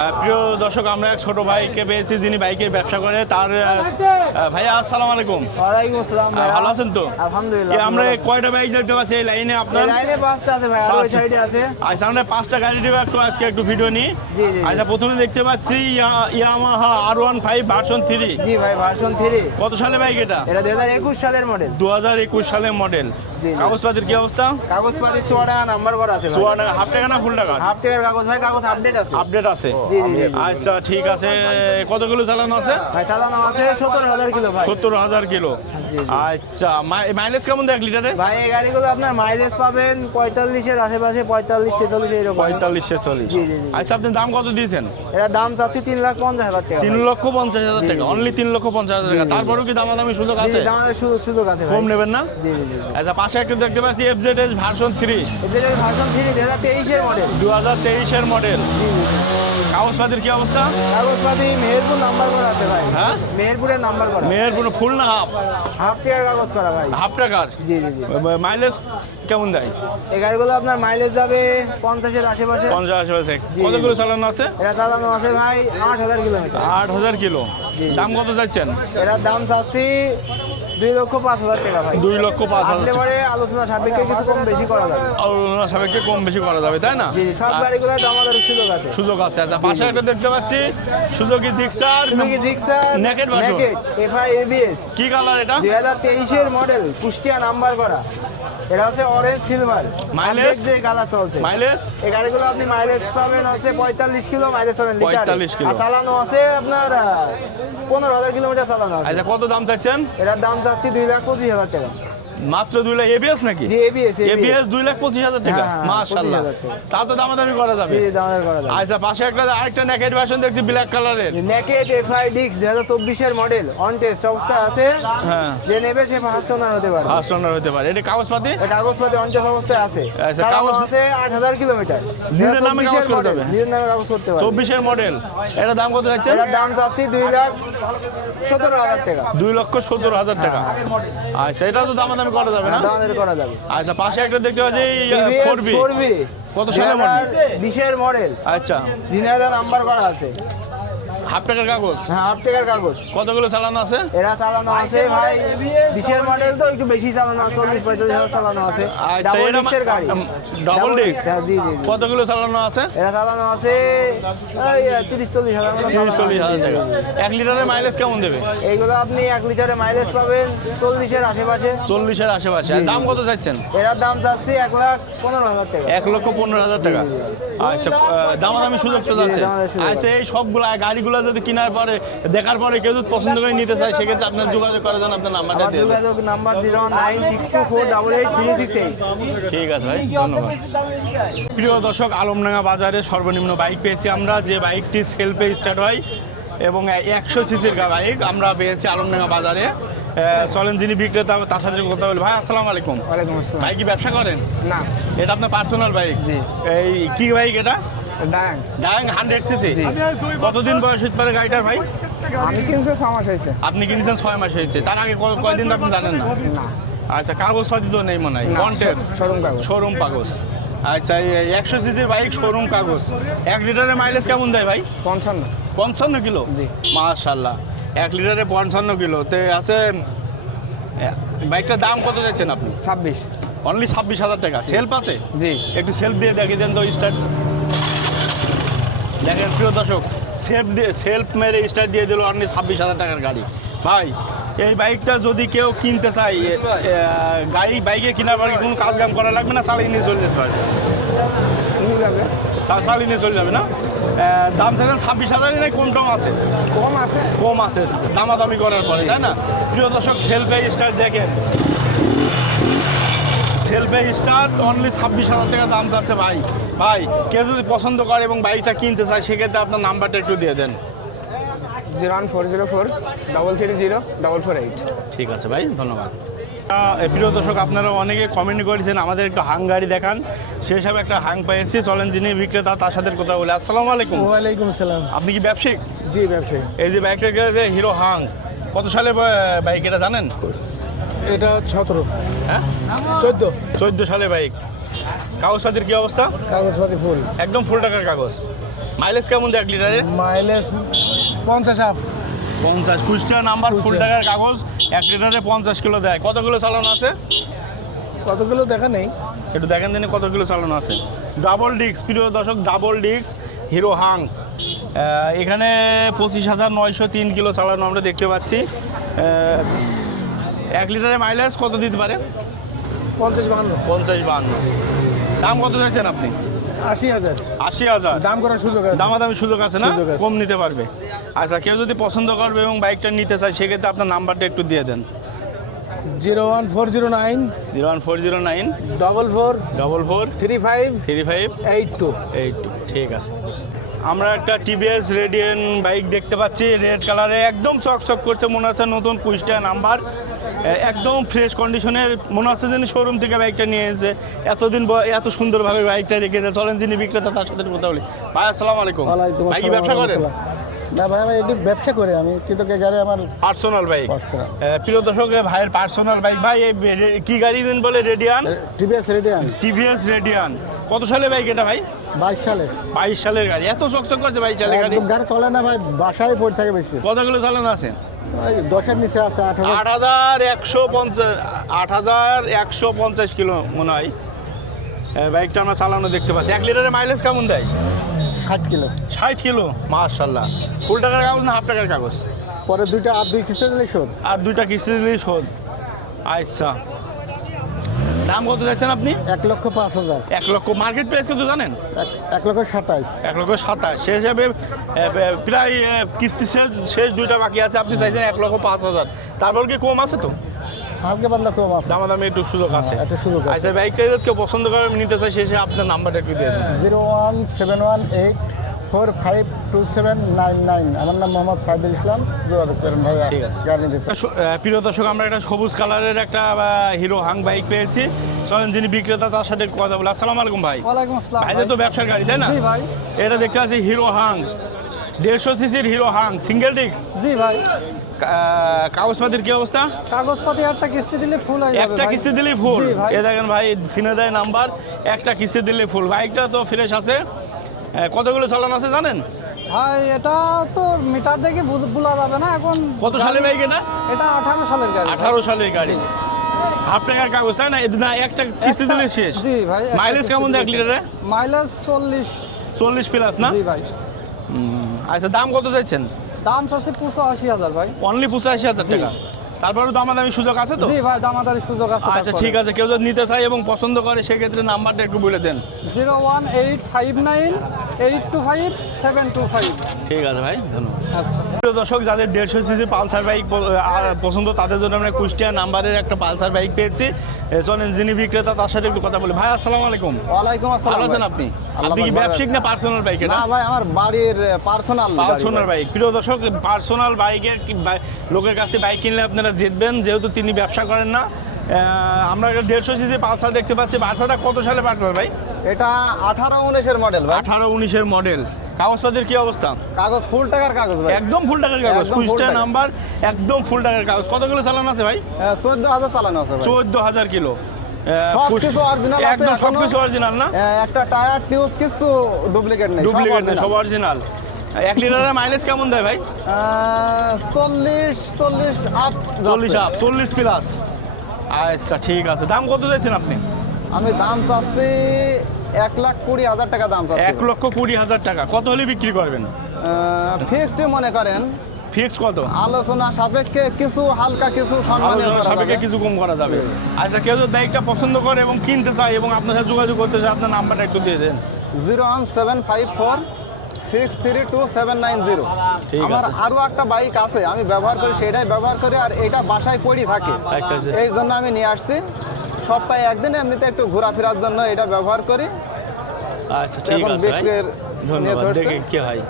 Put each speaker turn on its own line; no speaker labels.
প্রিয় দর্শক আমরা এক ছোট ভাইকে পেয়েছি যিনি বাইকের ব্যবসা করে। তার ভাইয়া আসসালামু আলাইকুম।
ওয়ালাইকুম আসসালাম
ভালো আছেন তো?
আলহামদুলিল্লাহ
আমরা কয়টা বাইক দেখতে পাচ্ছি এই লাইনে আপনার?
লাইনে পাঁচটা আছে ভাই আর ওই সাইডে আছে।
আচ্ছা আমরা পাঁচটা গাড়ি দেবো একটু আজকে একটু ভিডিও
জি।
আচ্ছা প্রথমে দেখতে পাচ্ছি Yamaha R one five version three
জি ভাই ভার্সন থ্রি
কত সালে বাইক এটা?
এটা দুই হাজার একুশ সালের মডেল
দু হাজার একুশ সালের মডেল। কাগজপাতির কি অবস্থা?
কাগজপাতি সোয়া টাকা নাম্বার করা আছে ভাই।
টাকা হাফ টাকা না ফুল টাকা?
হাফ টাকার কাগজ ভাই কাগজ আপডেট আছে।
আপডেট আছে।
জি জি জি
আচ্ছা ঠিক আছে। কতগুলো চালানো আছে?
ভাই চালানো আছে সত্তর হাজার কিলো ভাই।
সত্তর হাজার কিলো। আচ্ছা মাইলেজ কেমন দেয় এক লিটারে
ভাই এই গাড়িগুলো আপনার মাইলেজ পাবেন পঁয়তাল্লিশের আশেপাশে পঁয়তাল্লিশ ছেচল্লিশ এরকম।
পঁয়তাল্লিশ ছেচল্লিশ। আচ্ছা আপনি দাম কত দিয়েছেন?
এটা দাম চাচ্ছি তিন লাখ পঞ্চাশ হাজার টাকা
তিন লক্ষ পঞ্চাশ হাজার টাকা। অনলি তিন লক্ষ পঞ্চাশ হাজার টাকা। তারপরেও কি দামাদামি সুযোগ আছে
জি দামের সু- সুযোগ আছে
কম নেবেন না?
জি জি জি
আচ্ছা পাশে একটা দেখতে পাচ্ছি F Z S version three
যেটা ভার্সন থ্রি দুই হাজার তেইশের মডেল
দু হাজার তেইশের মডেল কাগজপাতির কি অবস্থা?
কাগজপাতি মেহেরপুর নাম্বার করা আছে ভাই।
হ্যাঁ?
মেহেরপুরের নাম্বার করা।
কোনো ফুল না হাফ?
হাফ টাকার কাগজ করা ভাই।
হাফ টাকার?
জি জি জি।
মাইলেজ কেমন দেয়?
এই গাড়িগুলো আপনার মাইলেজ যাবে পঞ্চাশের আশেপাশে।
পঞ্চাশ আশেপাশে। কতগুলো চালানো আছে?
এটা চালানো আছে ভাই আট হাজার কিলোমিটার।
আট হাজার কিলো। দাম কত চাইছেন
এটার দাম চাচ্ছি দুই লক্ষ পাঁচ হাজার টাকা ভাই।
দুই লক্ষ পাঁচ হাজার।
পরে আলোচনা সাপেক্ষে কিছু কম বেশি করা যাবে।
আলোচনা সাপেক্ষে কম বেশি করা যাবে তাই না?
জি সব গাড়িগুলো দামাদার সুযোগ আছে।
সুযোগ আছে। আচ্ছা পাশে একটা দেখতে পাচ্ছি। Suzuki Gixxer
Suzuki Gixxer? Naked FI ABS
কি কালার এটা?
দুই হাজার তেইশের মডেল কুষ্টিয়া নাম্বার করা। এটা হচ্ছে অরেঞ্জ সিলভার
Mileage?
যে কালার চলছে।
মাইলেজ
এই গাড়িগুলো আপনি মাইলেজ পাবেন আছে পঁয়তাল্লিশ কিলো মাইলেজ পাবেন লিটার
45 কিলো।
আর চালানো আছে আপনার পনেরো হাজার কিলোমিটার চালানো আছে।
আচ্ছা কত দাম চাচ্ছেন?
এটার দাম চাচ্ছি দুই লাখ পঁচিশ হাজার টাকা।
মাত্র দুই লাখ এবিএস নাকি?
জি এবিএস
এবিএস দুই লাখ পঁচিশ হাজার টাকা।
হ্যাঁ, হ্যাঁ,
মাশাআল্লাহ তা তো দামাদামি করা যাবে।
জি করা যাবে।
আচ্ছা পাশে একটা আরেকটা নেকেট ভার্সন দেখছি ব্ল্যাক কালারের
এফআই ডিক্স দুই হাজার চব্বিশের মডেল অন টেস্ট অবস্থা আছে।
হ্যাঁ।
যে নেবে সে ফার্স্ট ওনার হতে পারে।
ফার্স্ট ওনার হতে পারে। এটা কাগজপাতি?
এটা কাগজপাতি অন টেস্ট অবস্থায় আছে।
আচ্ছা, কাগজ-
আছে আট হাজার কিলোমিটার।
নিজের নামে কাগজ করতে হবে?
নিজের নামে কাগজ করতে পারবে।
চব্বিশের মডেল এটা দাম কত যাচ্ছে?
এটার দাম দুই লাখ সতেরো হাজার টাকা।
দুই লক্ষ সত্তর হাজার টাকা। আচ্ছা এটা তো দামাদামি করা যাবে না?
দামের করা যাবে।
আচ্ছা পাশে একটা দেখতে পাচ্ছি ফোর বি
ফোর
কত সালের মডেল
বিশের মডেল
আচ্ছা।
জিনাদা নাম্বার করা আছে।
হাফ টাকার কাগজ?
হ্যাঁ আট টাকার কাগজ।
কতগুলো চালানো আছে?
এরা চালানো আছে ভাই। বিশের মডেল তো একটু বেশি চালানো আছে চল্লিশ পঁয়তাল্লিশ হাজার চালানো আছে।
আচ্ছা
ডাবল
এটা
ডিক্সের গাড়ি।
ডাবল ডিস্ক
হ্যাঁ জি জি
কতগুলো চালানো আছে?
এরা চালানো আছে এই তিরিশ চল্লিশ হাজার
তিরিশ চল্লিশ হাজার টাকা। এক লিটারের মাইলেজ কেমন দেবে?
এইগুলো আপনি এক লিটারে মাইলেজ পাবেন চল্লিশের আশেপাশে।
চল্লিশের আশেপাশে। আর দাম কত চাইছেন?
এরার দাম চাচ্ছি এক লাখ পনেরো হাজার টাকা।
এক লক্ষ পনেরো হাজার টাকা। আচ্ছা দামাদামি সুযোগ তো আছে
সুযোগ আছে।
আচ্ছা এই সবগুলো গাড়িগুলো যদি কেনার পরে দেখার পরে কেউ যদি পছন্দ করে নিতে চায় সেক্ষেত্রে আপনার যোগাযোগ করে দেন আপনার নাম্বারটা দিয়ে
যোগাযোগ number zero nine six two four double eight three six eight.
ঠিক আছে ভাই ধন্যবাদ। প্রিয় দর্শক আলমডাঙ্গা বাজারে সর্বনিম্ন বাইক পেয়েছি আমরা যে বাইকটি সেলফে স্টার্ট হয় এবং একশো সিসির বাইক আমরা পেয়েছি আলমডাঙ্গা বাজারে। চলেন যিনি বিক্রেতা তার সাথে কথা বলি। ভাই আসসালামু আলাইকুম।
ওয়ালাইকুম আসসালাম।
ভাই কি ব্যবসা করেন?
না।
এটা আপনার পার্সোনাল বাইক
জি।
এই কি বাইক এটা?
ডাং
ডাং হান্ড্রেড সিসি। কতদিন বয়স হতে পারে গাড়িটার ভাই?
আমি কিনছি ছ মাস হয়েছে।
আপনি কিনেছেন ছয় মাস হয়েছে। তার আগে কয়দিন আপনি জানেন না? আচ্ছা কাগজপাতি তো নেই মনে হয়। কন্টেস্ট
শোরুম কাগজ।
শোরুম কাগজ। আচ্ছা একশো সিসির বাইক শোরুম কাগজ। এক লিটারের মাইলেজ কেমন দেয় ভাই?
পঞ্চান্ন।
পঞ্চান্ন কিলো?
জি।
মাশাল্লাহ এক লিটারে পঞ্চান্ন কিলো। তে আছে বাইকটার দাম কত যাচ্ছেন আপনি?
ছাব্বিশ।
অনলি ছাব্বিশ হাজার টাকা। সেলফ আছে?
জি।
একটু সেলফ দিয়ে দেখিয়ে দেন তো স্টার্ট দেখেন প্রিয় দর্শক সেলফ দিয়ে সেলফ মেরে স্টার্ট দিয়ে দিল অনলি ছাব্বিশ হাজার টাকার গাড়ি। ভাই এই বাইকটা যদি কেউ কিনতে চায় গাড়ি বাইকে কেনার পরে কোনো কাজ কাম করা লাগবে না? চালিয়ে নিয়ে চলে যেতে
যাবে
চালিয়ে নিয়ে চলে যাবে না? দাম চাইছেন ছাব্বিশ হাজারই নাই কম টম আছে?
কম আছে।
কম আছে দামাদামি করার পরে তাই না? প্রিয় দর্শক সেলফে স্টার্ট দেখেন। সেলফে স্টার্ট অনলি ছাব্বিশ হাজার টাকা দাম যাচ্ছে ভাই। ভাই কেউ যদি পছন্দ করে এবং বাইকটা কিনতে চায় সেক্ষেত্রে আপনার নাম্বারটা একটু দিয়ে দেন।
Zero one four zero four double three zero double four eight.
ঠিক আছে ভাই ধন্যবাদ। প্রিয় দর্শক আপনারা অনেকে কমেন্ট করেছেন আমাদের একটু হাং গাড়ি দেখান। সেই হিসাবে একটা হাং পেয়েছি চলেন যিনি বিক্রেতা তার সাথে কথা বলে। আসসালামু আলাইকুম।
ওয়ালাইকুম আসসালাম।
আপনি কি ব্যবসায়িক?
জি ব্যবসায়ী
এই যে বাইকটা যে হিরো হাং কত সালে বাইক এটা জানেন?
এটা সতেরো।
হ্যাঁ?
চোদ্দ।
চোদ্দ সালে বাইক। কাগজপাতির কি অবস্থা?
কাগজপাতি ফুল।
একদম ফুল টাকার কাগজ। মাইলেজ কেমন দেয় এক লিটারে
মাইলেজ পঞ্চাশ আপ
পঞ্চাশ। কুষ্টিয়া নাম্বার ফুল টাকার কাগজ এক লিটারে পঞ্চাশ কিলো দেয়। কত কিলো চালানো আছে?
কতগুলো দেখা নেই।
একটু দেখেন দিনে কত কিলো চালানো আছে। ডাবল ডিস্ক প্রিয় দর্শক ডাবল ডিস্ক হিরো হাং এখানে পঁচিশ হাজার নয়শো তিন কিলো চালানো আমরা দেখতে পাচ্ছি। এক লিটারে মাইলেজ কত দিতে পারে?
পঞ্চাশ বাহান্ন।
পঞ্চাশ বাহান্ন। দাম কত চাইছেন আপনি?
আশি হাজার।
আশি হাজার।
দাম করার সুযোগ আছে।
দামাদামি সুযোগ আছে না? কম নিতে পারবে। আচ্ছা কেউ যদি পছন্দ করবে এবং বাইকটা নিতে চায় সেক্ষেত্রে আপনার নাম্বারটা একটু দিয়ে দেন।
Zero one four zero nine
zero one four zero nine
double four
double four
three five
three five
eight two.
Eight two. ঠিক আছে। আমরা একটা টিভিএস রেডিয়েন বাইক দেখতে পাচ্ছি। রেড কালারে একদম চকচক করছে। মনে হচ্ছে নতুন কুইস্টা নাম্বার। একদম ফ্রেশ কন্ডিশনের মনে হচ্ছে যেন শোরুম থেকে বাইকটা নিয়ে এসেছে। এতদিন এত সুন্দরভাবে বাইকটা রেখেছে। চলেন যিনি বিক্রেতা তার সাথে কথা বলি। ভাই আসসালামু আলাইকুম। বাইক
আসসালাম
ব্যবসা করেন।
না ভাই আমি এটি ব্যবসা করি আমি কিন্তু কে গাড়ি আমার
পার্সোনাল বাইক প্রিয় দর্শক ভাইয়ের পার্সোনাল বাইক ভাই কি গাড়ি দিন বলে? Radeon
TVS Radeon
TVS Radeon কত সালে বাইক এটা ভাই?
বাইশ সালে।
বাইশ সালের গাড়ি। এত চকচক করছে বাইশ সালের গাড়ি।
গাড়ি চলে না ভাই বাসায় পড়ে থাকে বেশি।
কতগুলো চালানো আছে?
দশের নিচে আছে আট হাজার।
একশো পঞ্চাশ আট হাজার একশো পঞ্চাশ কিলো মনে হয়। বাইকটা আমরা চালানো দেখতে পাচ্ছি। এক লিটারের মাইলেজ কেমন দেয়?
ষাট কিলো।
ষাট কিলো? মাশাল্লাহ ফুল টাকার কাগজ না হাফ টাকার কাগজ?
পরে দুইটা আর দুই কিস্তি দিলে শোধ।
আর দুইটা কিস্তি দিলেই শোধ। আচ্ছা। দাম কত যাচ্ছেন আপনি?
এক লক্ষ পাঁচ হাজার।
এক লক্ষ মার্কেট প্রাইস কত জানেন?
এক- লক্ষ সাতাশ।
এক লক্ষ সাতাশ। সে হিসাবে প্রায় কিস্তি শেষ শেষ দুইটা বাকি আছে আপনি চাইছেন এক লক্ষ পাঁচ হাজার। তারপর কি কম আছে তো?
হালকা পাতলা কম আছে।
একটু সুযোগ আছে।
একটা সুযোগ আছে।
আচ্ছা বাইকটা কেউ পছন্দ করে নিতে চাই শেষে আপনার নাম্বারটা একটু দিয়ে দেন।
Zero one seven one eight four five two seven nine nine. আমার নাম মোহাম্মদ সাইদুল ইসলাম। যোগাযোগ করেন ভাইয়া
আছে।
গাড়ি
প্রিয় দর্শক আমরা একটা সবুজ কালারের একটা হিরো হাং বাইক পেয়েছি। চলেন যিনি বিক্রেতা তার সাথে কথা বলে। আসসালামু আলাইকুম ভাই।
ওয়ালাইকুম আসসালাম
ভাইদের তো ব্যবসার গাড়ি তাই না?
জি ভাই।
এটা দেখতে পাচ্ছি হিরো হাং। দেড়শো সিসির হিরো হাং সিঙ্গেল ডিস্ক
জি ভাই।
কাগজপাতির কি অবস্থা?
কাগজপাতি একটা কিস্তি দিলে ফুল হয়ে যাবে
একটা কিস্তি দিলেই ফুল
ভাই।
এ দেখেন ভাই সিনে দেয় নাম্বার একটা কিস্তি দিলেই ফুল বাইকটা তো ফ্রেশ আছে। কতগুলো চালানো আছে জানেন?
ভাই এটা তো মিটার দেখে বলা যাবে না এখন
কত সালে বাইক এটা?
এটা আঠারো সালের গাড়ি।
আঠারো সালের গাড়ি। হাফ টাকার কাগজ তাই না? না একটা কিস্তি দিলে শেষ।
জি ভাই
মাইলেজ কেমন দেয় এক লিটারে?
মাইলেজ চল্লিশ।
চল্লিশ প্লাস না?
জি ভাই।
আচ্ছা দাম কত চাইছেন?
দাম চাচ্ছে পঁচাশি হাজার ভাই।
অনলি পঁচাশি হাজার টাকা। তারপরে দামাদামি সুযোগ আছে তো?
জি ভাই দামাদামি সুযোগ আছে
আচ্ছা ঠিক আছে কেউ যদি নিতে চায় এবং পছন্দ করে সেক্ষেত্রে নাম্বারটা একটু বলে দেন।
Zero one eight five nine eight two five seven two five.
ঠিক আছে ভাই ধন্যবাদ।
আচ্ছা।
প্রিয় দর্শক যাদের দেড়শো সিসি পালসার বাইক পছন্দ তাদের জন্য আমরা কুষ্টিয়া নাম্বারের একটা পালসার বাইক পেয়েছি। চলেন যিনি বিক্রেতা তার সাথে একটু কথা বলি। ভাই আসসালামু আলাইকুম।
ওয়ালাইকুম আসসালাম
আছেন আপনি?
আল্লাহ
আপনি কি ব্যবসায়িক না পার্সোনাল বাইক
না ভাই আমার বাড়ির পার্সোনাল
পার্সোনাল বাইক। প্রিয় দর্শক পার্সোনাল বাইকের কি- লোকের কাছ থেকে বাইক কিনলে আপনারা জিতবেন যেহেতু তিনি ব্যবসা করেন না। আমরা দেড়শো সিসি পালসার দেখতে পাচ্ছি। পালসারটা কত সালে পালসার ভাই?
এটা আঠারো উনিশের মডেল ভাই।
আঠারো উনিশের মডেল কাগজপাতির কি অবস্থা?
কাগজ ফুল টাকার কাগজ ভাই।
একদম ফুল টাকার কাগজ।
টাকা।
নাম্বার একদম ফুল টাকার কাগজ। কতগুলো চালান আছে ভাই?
চোদ্দ হাজার চালান আছে
চোদ্দ হাজার কিলো।
আছে
একদম অরিজিনাল না?
একটা টায়ার টিউব কিছু ডুপ্লিকেট নেই
ডুপ্লিকেট সব অরিজিনাল এক লিটারের মাইলেজ কেমন দেয় ভাই?
চল্লিশ চল্লিশ আপ
চল্লিশ আপ চল্লিশ প্লাস আচ্ছা ঠিক আছে। দাম কত চাইছেন আপনি?
আমি দাম চাচ্ছি এক লাখ কুড়ি হাজার টাকা দাম চাচ্ছি।
এক লক্ষ কুড়ি হাজার টাকা। কত হলে বিক্রি করবেন?
ফিক্সড মনে করেন।
ফিক্স কত?
আলোচনা সাপেক্ষে কিছু হালকা কিছু সম্মানীয়
সাপেক্ষে কিছু কম করা যাবে। আচ্ছা কেউ যদি বাইকটা পছন্দ করে এবং কিনতে চায় এবং আপনার সাথে যোগাযোগ করতে চায় আপনার নাম্বারটা একটু দিয়ে দেন।
Zero one seven five four six three two seven nine zero আমার আরও একটা বাইক আছে আমি ব্যবহার করি সেটাই ব্যবহার করি আর এটা বাসায় পড়ি থাকে।
আচ্ছা আচ্ছা।
এই জন্য আমি নিয়ে আসছি। সপ্তাহে একদিন এমনিতে একটু ঘোরাফেরার জন্য এটা ব্যবহার করি।
আচ্ছা ঠিক আছে
বিক্রির
ধন্যবাদ। দেখি কি হয়।